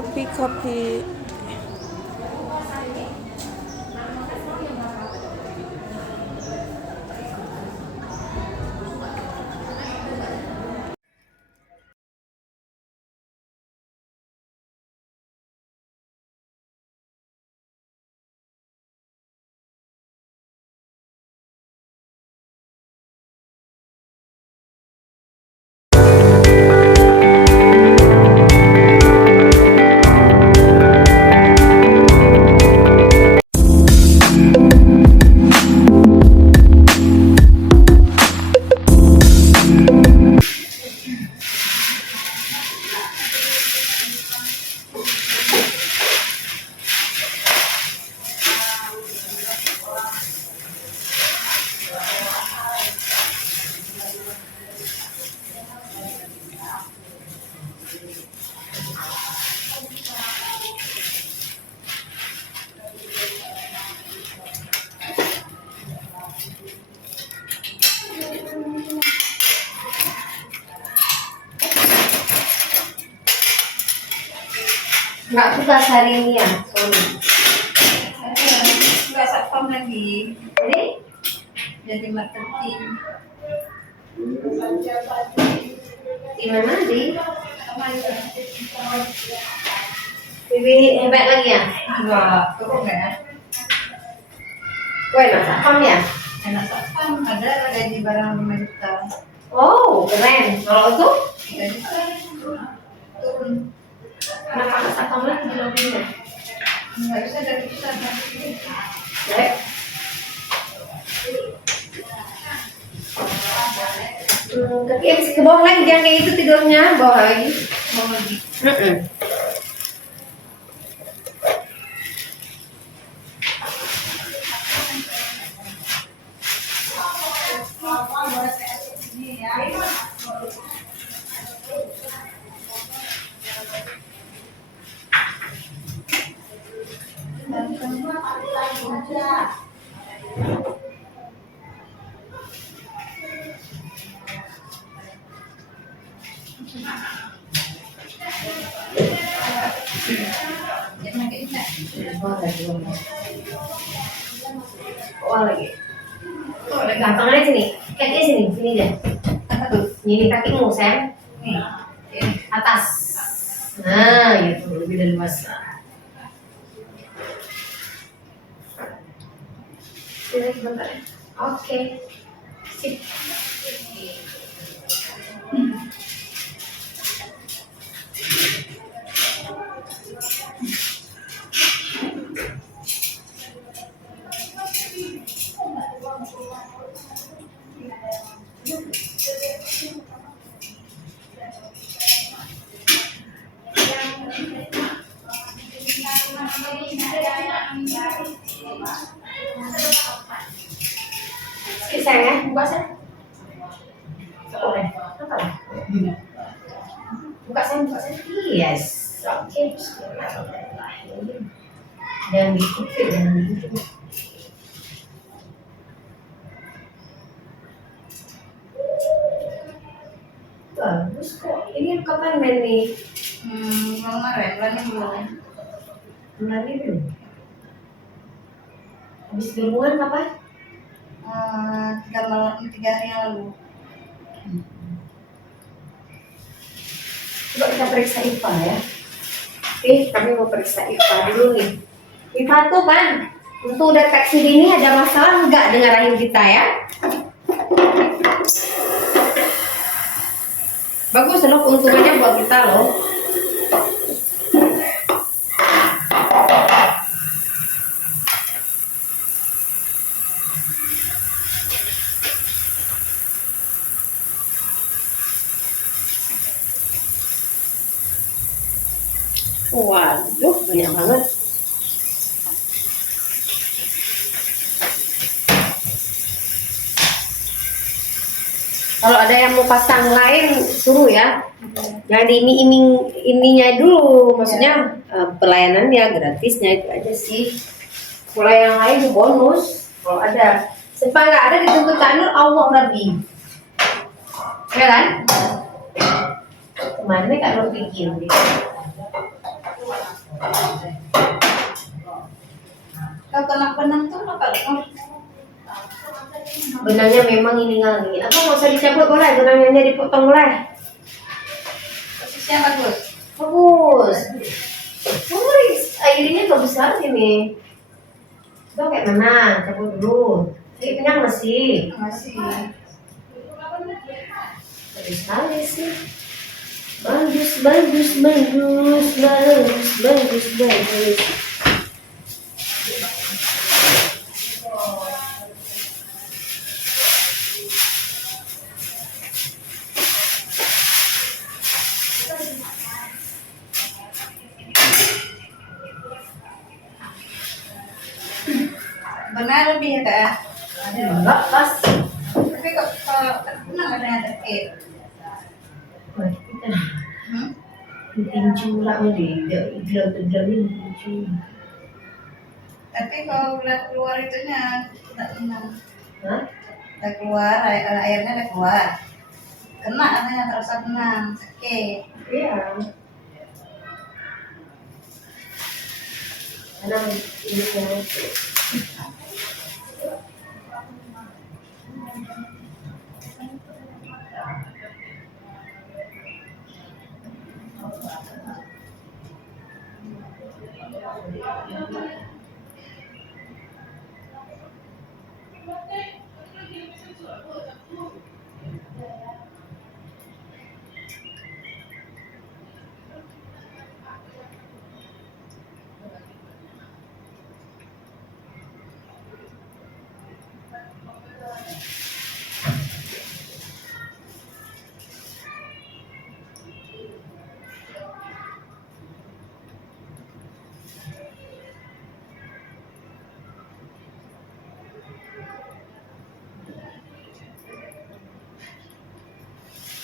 kopi. Nggak tugas hari ini ya, sorry. Nggak satpam lagi. Jadi marketing. Di mana di? Bibi hebat lagi ya? Enggak, turun ya. Kue masak apa ya? Enak satpam ada gaji barang 5 juta. Oh, keren. Kalau itu? 3 juta turun. Kenapa masak apa lagi di lobinya? Nggak bisa dari pusat. Baik. Tapi habis ke bawah lagi, jangan kayak itu tidurnya, bawah lagi. Mau lagi. Jangan kayak ini. Bawah lagi. Gampang aja sini. Kakinya sini aja. Apa tuh? Ini kakimu, sayang. Nih. Ini. Atas. Nah, gitu lebih dari luas. Sini sebentar ya. Oke. Sip. Sip, sayang ya, buka sayang. Boleh. Apa? Buka sayang. Yes. Oke. Bismillahirrahmanirrahim. Jangan dikit, jangan dikit. Bagus kok. Ini kapan main nih? Kemarin bulannya belum. Bulan ini belum. Habis berhubungan kapan? 3 hari yang lalu. Coba kita periksa IPA ya. Oke, kami mau periksa IPA dulu nih. IPA tuh kan, untuk deteksi dini ada masalah nggak dengan rahim kita ya? Bagus loh, keuntungannya buat kita loh. Waduh, banyak banget. Kalau ada yang mau pasang lain, suruh ya. Jangan diiming-iming ininya dulu, maksudnya pelayanannya gratisnya itu aja sih. Kalau yang lain bonus, kalau ada. Supaya nggak ada dituntut Nur Allah Rabbi. Ya kan? Kemana Kak Nur bikin? Kalau kena benang tuh apa? Benangnya memang ini ngali. Atau nggak usah dicabut boleh, benangnya dipotong boleh. Posisinya bagus. Bagus. Airnya nggak besar ini. Coba kayak mana? Cabut dulu. Ini kenyang masih. Masih. Bagus sekali sih. Bagus, bagus, bagus, bagus, bagus, bagus. Benar lebih ya kak? Enggak pas. Tapi kok kalau benang ada air. Hmm? Tinju lah ini, gelam ini tinju. Tapi kalau udah keluar itunya tidak benang. Hah? Udah keluar airnya udah keluar. Kena katanya terasa benang. Sakit. Iya. Karena ini yang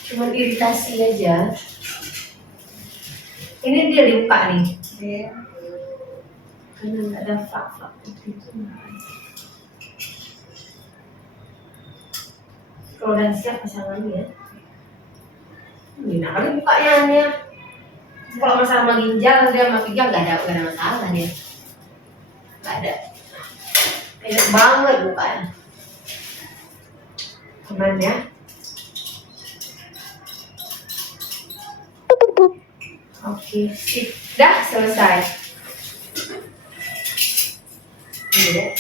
cuma iritasi aja. Ini dia luka nih. Iya. Karena nggak ada fak-fak itu. Kalau udah siap pasangannya ya. Ini kali bukanya nih. Kalau masalah sama ginjal dia sama ginjal nggak ada masalah dia. Nggak ada. Enak banget bukanya. Aman ya. Oke, sip. Dah selesai. Ini ya.